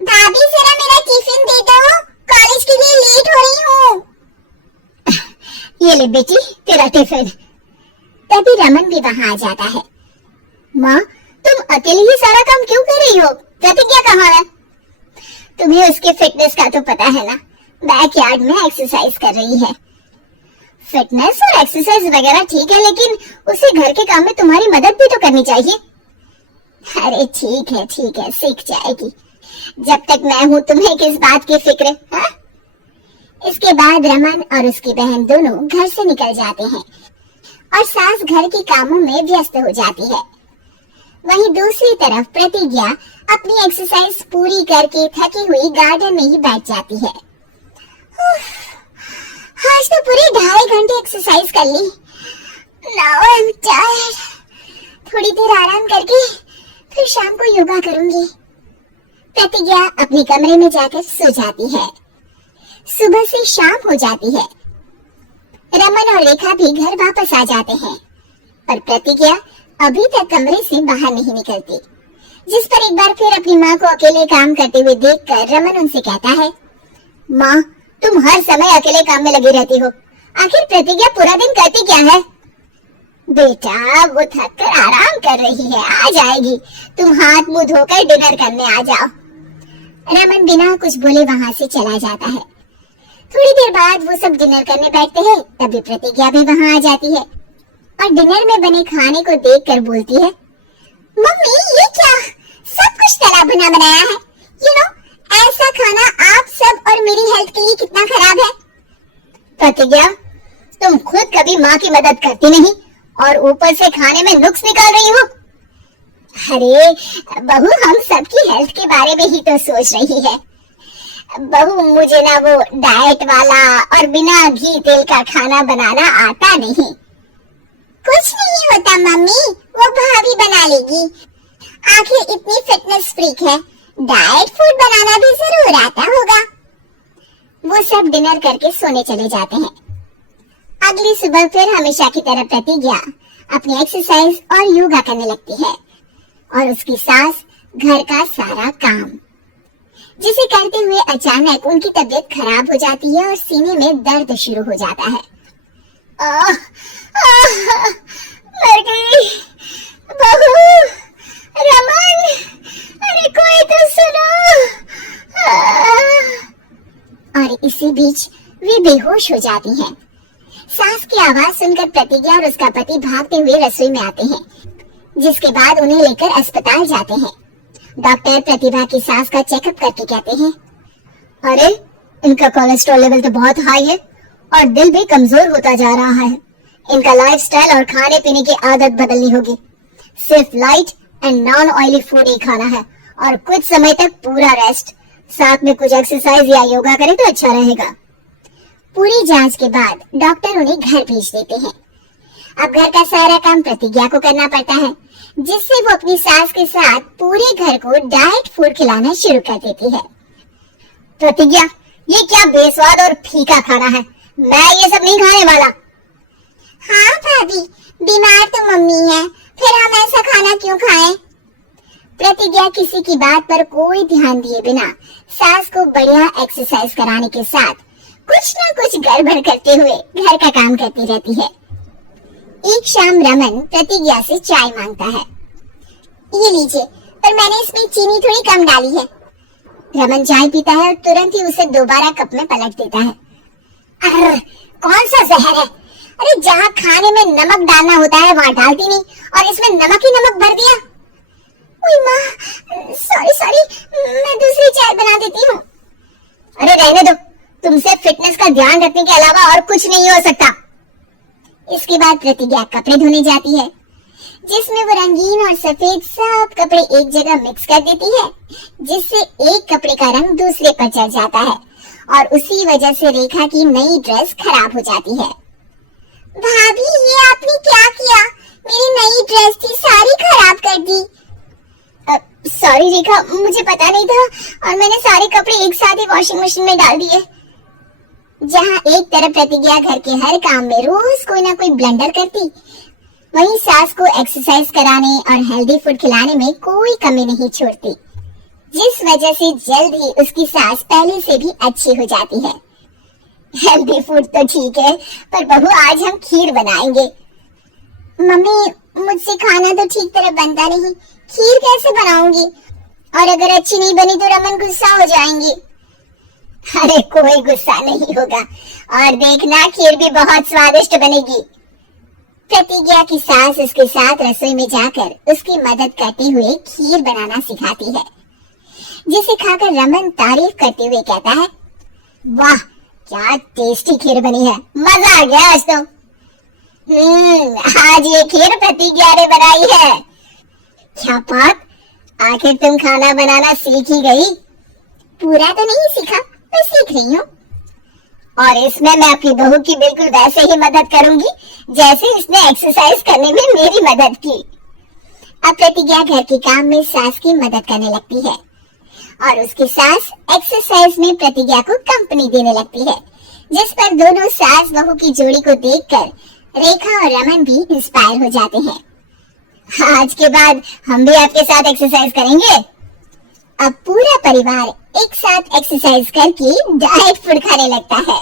भाभी जरा मेरा टिफिन दे दो, कॉलेज के लिए लेट हो रही हूँ। ये ले बेटी तेरा टिफिन। तभी रमन भी वहाँ आ जाता है। माँ तुम अकेले ही सारा काम क्यों कर रही हो? प्रतिज्ञा कहाँ है? तुम्हें उसके फिटनेस का तो पता है ना, बैकयार्ड में एक्सरसाइज कर रही है। फिटनेस और एक्सरसाइज वगैरह ठीक है, लेकिन उसे घर के काम में तुम्हारी मदद भी तो करनी चाहिए। अरे ठीक है सीख जाएगी। जब तक मैं हूँ तुम्हें किस बात की फिक्र है? इसके बाद रमन और उसकी बहन दोनों घर से निकल जाते हैं और सास घर के कामों में व्यस्त हो जाती है। वहीं दूसरी तरफ प्रतिज्ञा अपनी एक्सरसाइज पूरी करके थकी हुई गार्डन में ही बैठ जाती है। आज तो पूरे 2.5 घंटे एक्सरसाइज कर ली। Now I am tired. थोड़ी देर आराम करके फिर शाम को योगा करूंगी। प्रतिज्ञा अपने कमरे में जाकर सो जाती है। सुबह से शाम हो जाती है। रमन और रेखा भी घर वापस आ जाते हैं, पर प्रतिज्ञा अभी तक कमरे से बाहर नहीं निकलती। जिस पर एक बार फिर अपनी माँ को अकेले काम करते हुए देखकर रमन उनसे कहता है, माँ तुम हर समय अकेले काम में लगी रहती हो, आखिर प्रतिज्ञा पूरा दिन करती क्या है? बेटा वो थक कर आराम कर रही है, आ जाएगी। तुम हाथ मुंह धोकर डिनर करने आ जाओ। रमन बिना कुछ बोले वहाँ से चला जाता है। थोड़ी देर बाद वो सब डिनर करने बैठते हैं, तभी प्रतिज्ञा भी वहाँ आ जाती है और डिनर में बने खाने को देखकर बोलती है, मम्मी ये क्या, सब कुछ तला भुना बनाया है। यू नो ऐसा खाना आप सब और मेरी हेल्थ के लिए कितना खराब है। प्रतिज्ञा तुम खुद कभी माँ की मदद करती नहीं और ऊपर से खाने में नुक्स निकाल रही हो। अरे बहू हम सबकी हेल्थ के बारे में ही तो सोच रही है। बहू मुझे ना वो डाइट वाला और बिना घी तेल का खाना बनाना आता नहीं। कुछ नहीं होता मम्मी, वो भाभी बना लेगी। आखिर इतनी फिटनेस फ्रीक है, डाइट फूड बनाना भी जरूर आता होगा। वो सब डिनर करके सोने चले जाते हैं। अगली सुबह फिर हमेशा की तरह प्रतिज्ञा अपनी एक्सरसाइज और योगा करने लगती है और उसकी सास घर का सारा काम, जिसे करते हुए अचानक उनकी तबीयत खराब हो जाती है और सीने में दर्द शुरू हो जाता है। मर गई बहू, रमन, अरे कोई तो सुनो। और इसी बीच वे बेहोश हो जाती हैं। सास की आवाज सुनकर प्रतिज्ञा और उसका पति भागते हुए रसोई में आते हैं, जिसके बाद उन्हें लेकर अस्पताल जाते हैं। डॉक्टर प्रतिभा की सास का चेकअप करके कहते हैं, अरे इनका कोलेस्ट्रॉल लेवल तो बहुत हाई है और दिल भी कमजोर होता जा रहा है। इनका लाइफस्टाइल और खाने पीने की आदत बदलनी होगी। सिर्फ light and non oily food ही खाना है और कुछ समय तक पूरा रेस्ट, साथ में कुछ एक्सरसाइज या योगा करें तो अच्छा रहेगा। पूरी जांच के बाद डॉक्टर उन्हें घर भेज देते हैं। अब घर का सारा काम प्रतिज्ञा को करना पड़ता है, जिससे वो अपनी सास के साथ पूरे घर को डाइट फूड खिलाना शुरू कर देती है। प्रतिज्ञा ये क्या बेस्वाद और फीका खाना है, मैं ये सब नहीं खाने वाला। हाँ भाभी, बीमार तो मम्मी है, फिर हम ऐसा खाना क्यों खाएं? प्रतिज्ञा किसी की बात पर कोई ध्यान दिए बिना सास को बढ़िया एक्सरसाइज कराने के साथ कुछ न कुछ गड़बड़ करते हुए घर का काम करती रहती है। एक शाम रमन प्रतिज्ञा से चाय मांगता है। ये लीजिए, पर मैंने इसमें चीनी थोड़ी कम डाली है। रमन चाय पीता है और तुरंत ही उसे दोबारा कप में पलट देता है। कौन सा जहर है? अरे जहाँ खाने में नमक डालना होता है वहाँ डालती नहीं और इसमें नमक ही नमक भर दिया। ओए माँ, सॉरी, मैं दूसरी चाय बना देती हूँ। अरे रहने दो, तुमसे फिटनेस का ध्यान रखने के अलावा और कुछ नहीं हो सकता। इसके बाद प्रतिज्ञा कपड़े धोने जाती है, जिसमें वो रंगीन और सफेद सब कपड़े एक जगह मिक्स कर देती है, जिससे एक कपड़े का रंग दूसरे पर चढ़ जाता है और उसी वजह से रेखा की नई ड्रेस खराब हो जाती है। भाभी ये आपने क्या किया? मेरी नई ड्रेस थी, सारी खराब कर दी। सॉरी रेखा, मुझे पता नहीं था और मैंने सारे कपड़े एक साथ ही वॉशिंग मशीन में डाल दिए। जहाँ एक तरफ प्रतिज्ञा घर के हर काम में रोज कोई ना कोई ब्लंडर करती, वहीं सास को एक्सरसाइज कराने और हेल्दी फूड खिलाने में कोई कमी नहीं छोड़ती। जिस वजह से जल्द ही उसकी सांस पहले से भी अच्छी हो जाती है। हेल्दी फूड तो ठीक है, पर बहू आज हम खीर बनाएंगे। मम्मी, मुझसे खाना तो ठीक तरह बनता नहीं, खीर कैसे बनाऊंगी? और अगर अच्छी नहीं बनी तो रमन गुस्सा हो जाएंगी। अरे कोई गुस्सा नहीं होगा, और देखना खीर भी बहुत स्वादिष्ट बनेगी। प्रतिज्ञा की सास उसके साथ रसोई में जाकर उसकी मदद करते हुए खीर बनाना सिखाती है, जिसे खाकर रमन तारीफ करते हुए कहता है, वाह क्या टेस्टी खीर बनी है, मजा आ गया आज तो। आज ये खीर प्रतिज्ञा ने बनाई है। क्या बात, आखिर तुम खाना बनाना सीख ही गई? पूरा तो नहीं सीखा, पर सीख रही हूँ। और इसमें मैं अपनी बहू की बिल्कुल वैसे ही मदद करूंगी जैसे इसने एक्सरसाइज करने में मेरी मदद की। अब प्रतिज्ञा घर के काम में सास की मदद करने लगती है और उसकी सास एक्सरसाइज में प्रतिज्ञा को कंपनी देने लगती है, जिस पर दोनों सास बहू की जोड़ी को देखकर रेखा और रमन भी इंस्पायर हो जाते हैं। आज के बाद हम भी आपके साथ एक्सरसाइज करेंगे। अब पूरा परिवार एक साथ एक्सरसाइज करके डाइट फूड खाने लगता है।